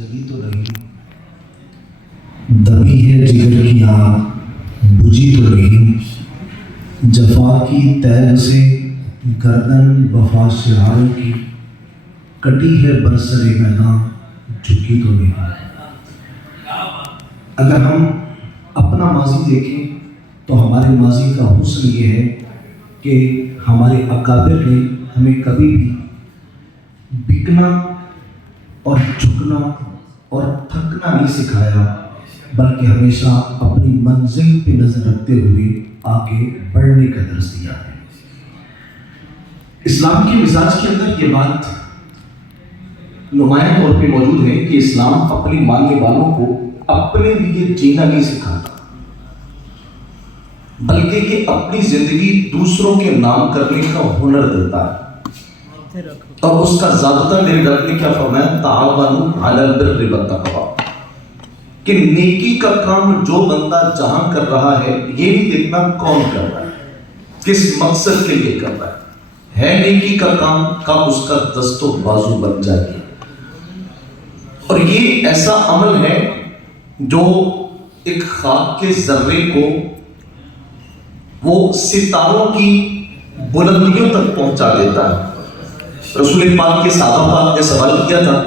جلی تو نہیں، دبی ہے جگر کی آگ بجھی تو نہیں، جفا کی تیغ سے گردن وفا شعار کی کٹی ہے برسر میدان جھکی تو نہیں۔ اگر ہم اپنا ماضی دیکھیں تو ہمارے ماضی کا حسن یہ ہے کہ ہمارے اکابر نے ہمیں کبھی بھی بکنا اور جھکنا اور تھکنا نہیں سکھایا، بلکہ ہمیشہ اپنی منزل پہ نظر رکھتے ہوئے آگے بڑھنے کا درس دیا ہے۔ اسلام کے مزاج کے اندر یہ بات نمایاں طور پہ موجود ہے کہ اسلام اپنے ماننے والوں کو اپنے لیے جینا نہیں سکھاتا، بلکہ کہ اپنی زندگی دوسروں کے نام کرنے کا ہنر دیتا ہے۔ اور اس کا ضابطہ میرے رب نے کیا فرمایا؟ تعاونوا علی البر والتقوی، کہ نیکی کا کام جو بندہ جہاں کر رہا ہے یہ نہیں دیکھنا کون کر رہا ہے، کس مقصد کے لیے کر رہا ہے نیکی کا کام کب اس کا دست و بازو بن جائے گی۔ اور یہ ایسا عمل ہے جو ایک خاک کے ذرے کو وہ ستاروں کی بلندیوں تک پہنچا دیتا ہے۔ رسول پاک کے صحابہ پاک نے سوال کیا تھا،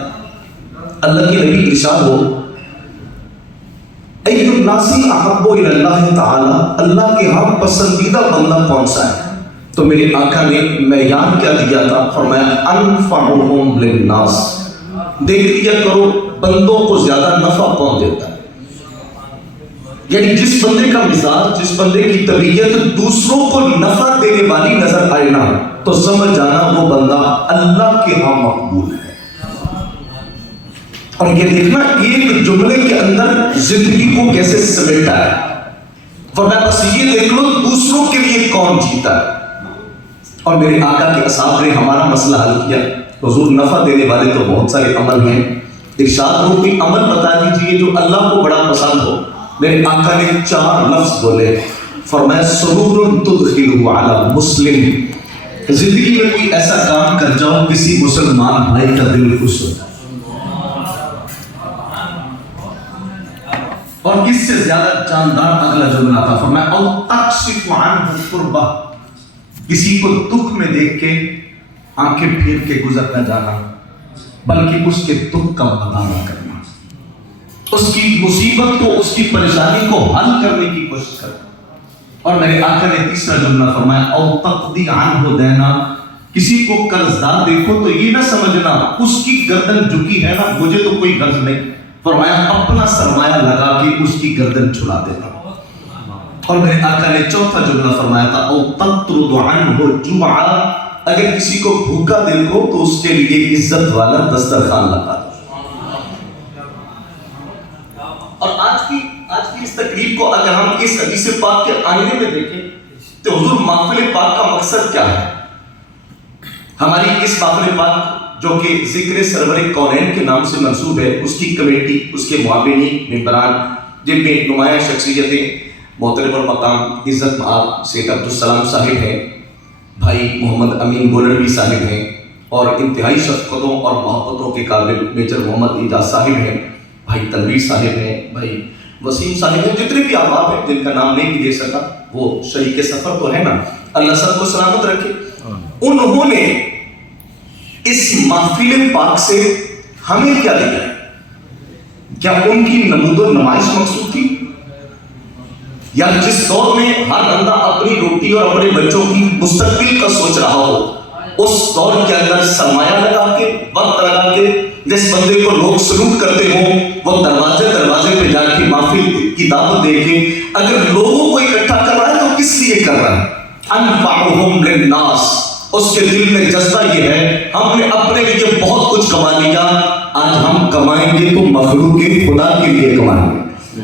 اللہ کے نبی ارشاد ہو، ای الناس احب الی اللہ تعالی، اللہ کے ہاں پسندیدہ بندہ کون سا ہے؟ تو میرے آقا نے معیار کیا دیا تھا؟ فرمایا انفعهم للناس، دیکھ لیا کرو بندوں کو زیادہ نفع کون دیتا ہے۔ یعنی جس بندے کا مزاج، جس بندے کی طبیعت دوسروں کو نفع دینے والی نظر آئے نا، تو سمجھ جانا وہ بندہ اللہ کے ہاں مقبول ہے۔ اور یہ دیکھنا ایک جملے کے اندر زندگی کو کیسے سمیٹا ہے، فرمایا بس یہ دیکھ لو دوسروں کے لیے کون جیتا ہے۔ اور میرے آقا کے اصحاب نے ہمارا مسئلہ حل کیا۔ حضور نفع دینے والے تو بہت سارے عمل ہیں، ارشاد ہو کوئی عمل بتا دیجئے جو اللہ کو بڑا پسند ہو۔ میرے آقا نے 4 لفظ بولے، فرمایا سرور تدخلہ علی مسلم، زندگی میں کوئی ایسا کام کر جاؤ کسی مسلمان بھائی کا دل خوش ہو جائے۔ اور اس سے زیادہ جاندار اگلا جملہ تھا، فرمایا او تکشف عنہ قربہ، کسی کو دکھ میں دیکھ کے آنکھیں پھیر کے گزر نہ جانا، بلکہ اس کے دکھ کا مداوع کرنا، اس کی مصیبت کو، اس کی پریشانی کو حل کرنے کی کوشش کرنا۔ اور میرے آقا نے تیسرا جملہ فرمایا او تقضی عنہ دینا، کسی کو قرضدار دیکھو تو یہ نہ سمجھنا اس کی گردن جھکی ہے نا، مجھے تو کوئی غرض نہیں، فرمایا اپنا سرمایہ لگا کے اس کی گردن چھڑا دینا۔ اور میرے آقا نے چوتھا جملہ فرمایا تھا او تطرد عنہ جوعا، اگر کسی کو بھوکا دیکھو تو اس کے لیے عزت والا دسترخوان لگا دو۔ اور آج کی اس تقریب کو اگر ہم اس حدیث پاک کے آئینے میں دیکھیں تو حضور محفل پاک کا مقصد کیا ہے؟ ہماری اس محفل پاک جو کہ ذکر سرور کونین کے نام سے منسوب ہے، اس کی کمیٹی، اس کے معاونین، ممبران، جن میں نمایاں شخصیتیں محترم المقام عزت مآب سید عبدالسلام صاحب ہیں، بھائی محمد امین گولروی صاحب ہیں، اور انتہائی شفقتوں اور محبتوں کے قابل میجر محمد اعجاز صاحب ہیں، بھائی تنویر صاحب ہیں، بھائی وسیم صاحب ہیں، جتنے بھی احباب ہیں جن کا نام نہیں بھی دے سکا، وہ شریک سفر تو ہے نا، اللہ سب کو سلامت رکھے۔ انہوں نے اس محفل پاک سے ہمیں کیا دیا؟ کیا ان کی نمود و نمائش مقصود تھی؟ یا جس دور میں ہر بندہ اپنی روٹی اور اپنے بچوں کی مستقبل کا سوچ رہا ہو، اس دور کے اندر سرمایہ لگا کے، وقت لگا کے، جس بندے کو لوگ سلوٹ کرتے ہوں وہ دروازے پہ جا کے محفل کی دعوت دے کے اگر لوگوں کو اکٹھا کر رہا ہے تو کس لیے کر رہا ہے؟ انفعهم للناس، اس کے دل میں جذبہ یہ ہے ہم نے اپنے لیے بہت کچھ کما لیا، آج ہم کمائیں گے تو مخلوق خدا کے لیے کمائیں گے۔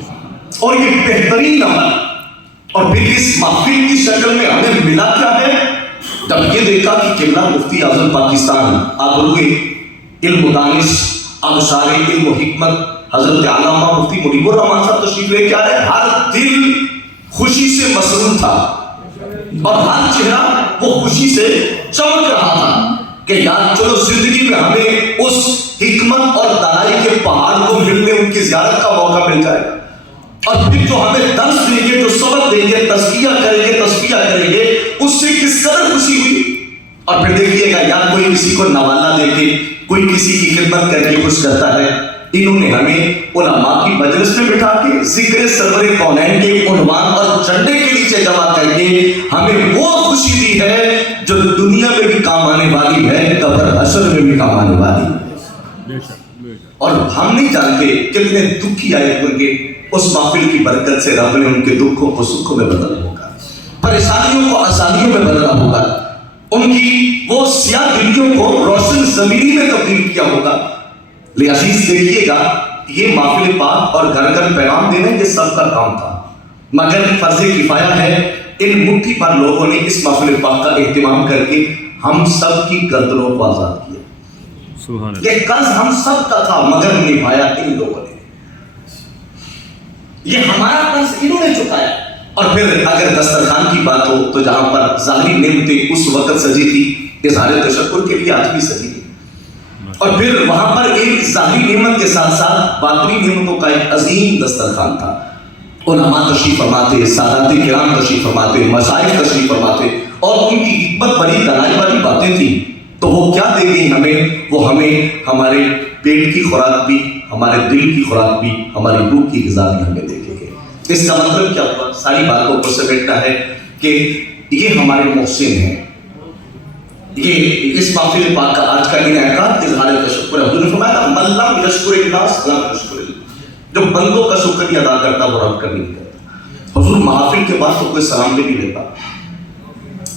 اور یہ بہترین عمل، اور پھر اس محفل کی شکل میں ہمیں ملا کیا ہے؟ جب یہ دیکھا کہ قبلہ مفتی اعظم پاکستان آبروئے علم دانش، ابشار علم و حکمت حضرت علامہ مفتی منیب الرحمان صاحب تشریف لے کے آ رہے، ہر دل خوشی سے مسرور تھا اور ہر چہرہ وہ خوشی سے چمک رہا تھا کہ یار چلو زندگی میں ہمیں اس حکمت اور دانائی کے پہاڑ کی زیارت کا موقع مل جائے گا، اور پھر جو ہمیں درس دیں گے، جو سبق دیں گے، تزکیہ کریں گے، اس سے کس قدر خوشی ہوئی۔ اور پھر دیکھیے گا یا کوئی کسی کو نوالا دے کے، کوئی کسی کی خدمت کر کے خوش کرتا ہے۔ انہوں نے ہمیں علماء کی مجلس میں بٹھا کے ذکر سرور کونین کے عنوان اور جھنڈے کے نیچے جمع کر کے ہمیں وہ خوشی دی ہے جو دنیا میں بھی کام آنے والی ہے، قبر حشر میں بھی کام آنے والی ہے۔ اور ہم نہیں جانتے کتنے دکھی آئے ہوں گے، اس محفل کی برکت سے رب نے ان کے دکھوں کو سکھوں میں بدلا ہوگا، پریشانیوں کو آسانیوں میں بدلا ہوگا، ان کی وہ سیاہ دلیوں کو روشن زمینی میں تبدیل کیا ہوگا۔ لیکن عزیز دیکھیے گا، یہ محفل پاک اور گھر گھر پیغام دینا یہ سب کا کام تھا، مگر فرض کفایہ ہے ان مٹھی پر لوگوں نے اس محفل پاک کا اہتمام کر کے ہم سب کی گردنوں کو آزاد کیا۔ یہ قرض ہم سب کا تھا مگر نبھایا ان لوگوں نے، یہ ہمارا قرض انہوں نے چکایا۔ اور پھر اگر دسترخوان کی بات ہو تو جہاں پر ظاہری نعمتیں اس وقت سجی تھی، اظہار تشکر کے لیے آج بھی سجی تھی، اور پھر وہاں پر ایک ظاہری نعمت کے ساتھ ساتھ باطنی نعمتوں کا ایک عظیم دسترخوان تھا۔ علماء تشریف فرماتے، سادات کرام تشریف فرماتے، مشائخ تشریف فرماتے، اور ان کی حکمت بڑی دلائل والی باتیں تھیں۔ تو وہ کیا دے گئی ہمیں؟ وہ ہمیں ہمارے پیٹ کی خوراک بھی، ہمارے دل کی خوراک بھی، ہماری روح کی غذا بھی ہمیں دے گئے۔ اس کا مطلب کیا ہوا؟ ساری باتوں کو سمیٹنا ہے کہ یہ ہمارے محسن ہیں۔ یہ اس محفل پاک کا آج کا انعقاد اظہار تشکر ہے۔ حضور نے فرمایا تھا من لم یشکر الناس لم یشکر اللہ، جو بندوں کا شکر ادا کرتا وہ رب کا نہیں کرتا۔ حضور محفل کے بعد تو کوئی سلام بھی نہیں لیتا،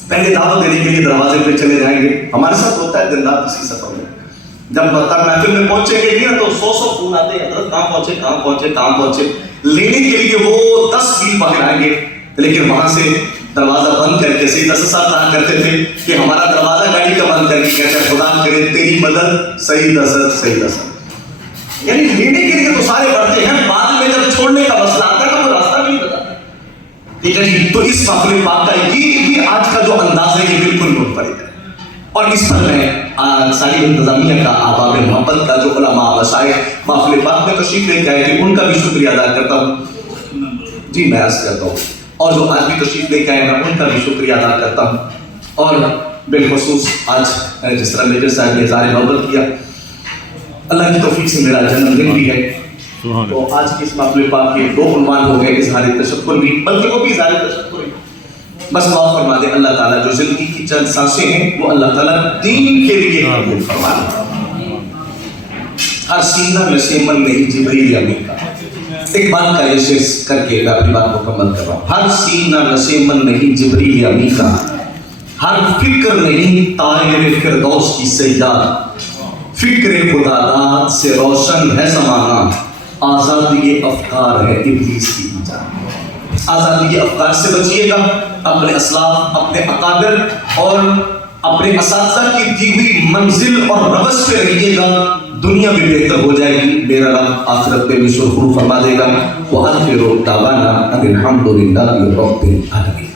پہلے دعوت دینے کے لیے دروازے پہ چلے جائیں گے۔ ہمارے ساتھ ہوتا ہے دن رات کسی سفر میں، جب تک محفل میں پہنچیں گے نہیں تو 100 فون آتے ہیں، حضرت کہاں پہنچے لینے کے لیے وہ 10 میل باہر آئیں گے، لیکن وہاں سے دروازہ بند کر کے سید اسد صاحب کہا کرتے تھے کہ ہمارا دروازہ گاڑی کا بند کر کے کہتے ہیں خدا کرے تیری مدد سید اسد۔ یعنی لینے کے لیے تو سارے بڑھتے ہیں، بعد میں جب چھوڑنے کا مسئلہ آتا ہے تو وہ راستہ بھی نہیں بتاتا۔ ٹھیک ہے جی، تو اس محفل پاک کا یہ آج کا جو انداز ہے یہ بالکل منفرد ہے، اور اس پر میں ساری انتظامیہ کا، احباب محبت کا، جو علماء مشائخ محفل پاک میں تشریف لے کے آئے تھے ان کا بھی شکریہ ادا کرتا ہوں جی، میں عرض کرتا ہوں، اور جو آج بھی تشریف لے کے آئے ہیں ان کا بھی شکریہ ادا کرتا ہوں۔ اور بالخصوص آج جس طرح میجر صاحب نے اظہار محبت کیا، اللہ کی توفیق سے میرا جنم دن بھی ہے، تو آج کی اس محفل پاک کے 2 عنوان ہو گئے، اظہار تشکر بھی، بلکہ وہ بھی اظہار تشکر ہے۔ بس معاف فرما دے اللہ تعالیٰ، جو زندگی کی چند سانسیں ہیں وہ اللہ تعالیٰ دین کے لیے قبول فرما دے۔ ہر سینہ نشیمن نہیں جبریل امین کا، ایک بات کا یہ شعر کر کے میں اپنی بات مکمل کر رہا ہوں۔ ہر سینہ نشیمن نہیں جبریل امین کا، ہر فکر نہیں طائر فردوس کی سیاد، فکر خدا داد سے روشن ہے زمانہ، آزادی افکار ہے ابلیس کی ایجاد۔ آزادی افکار سے بچیے گا، اپنے اسلاف، اپنے اکابر اور اپنے اساتذہ کی دی ہوئی منزل اور روش پہ رہیے گا، دنیا بھی بہتر ہو جائے گی، میرا رب آخرت پہ بھی سرخرو فرما دے گا۔ وآخر دعوانا ان الحمد للہ رب العالمین۔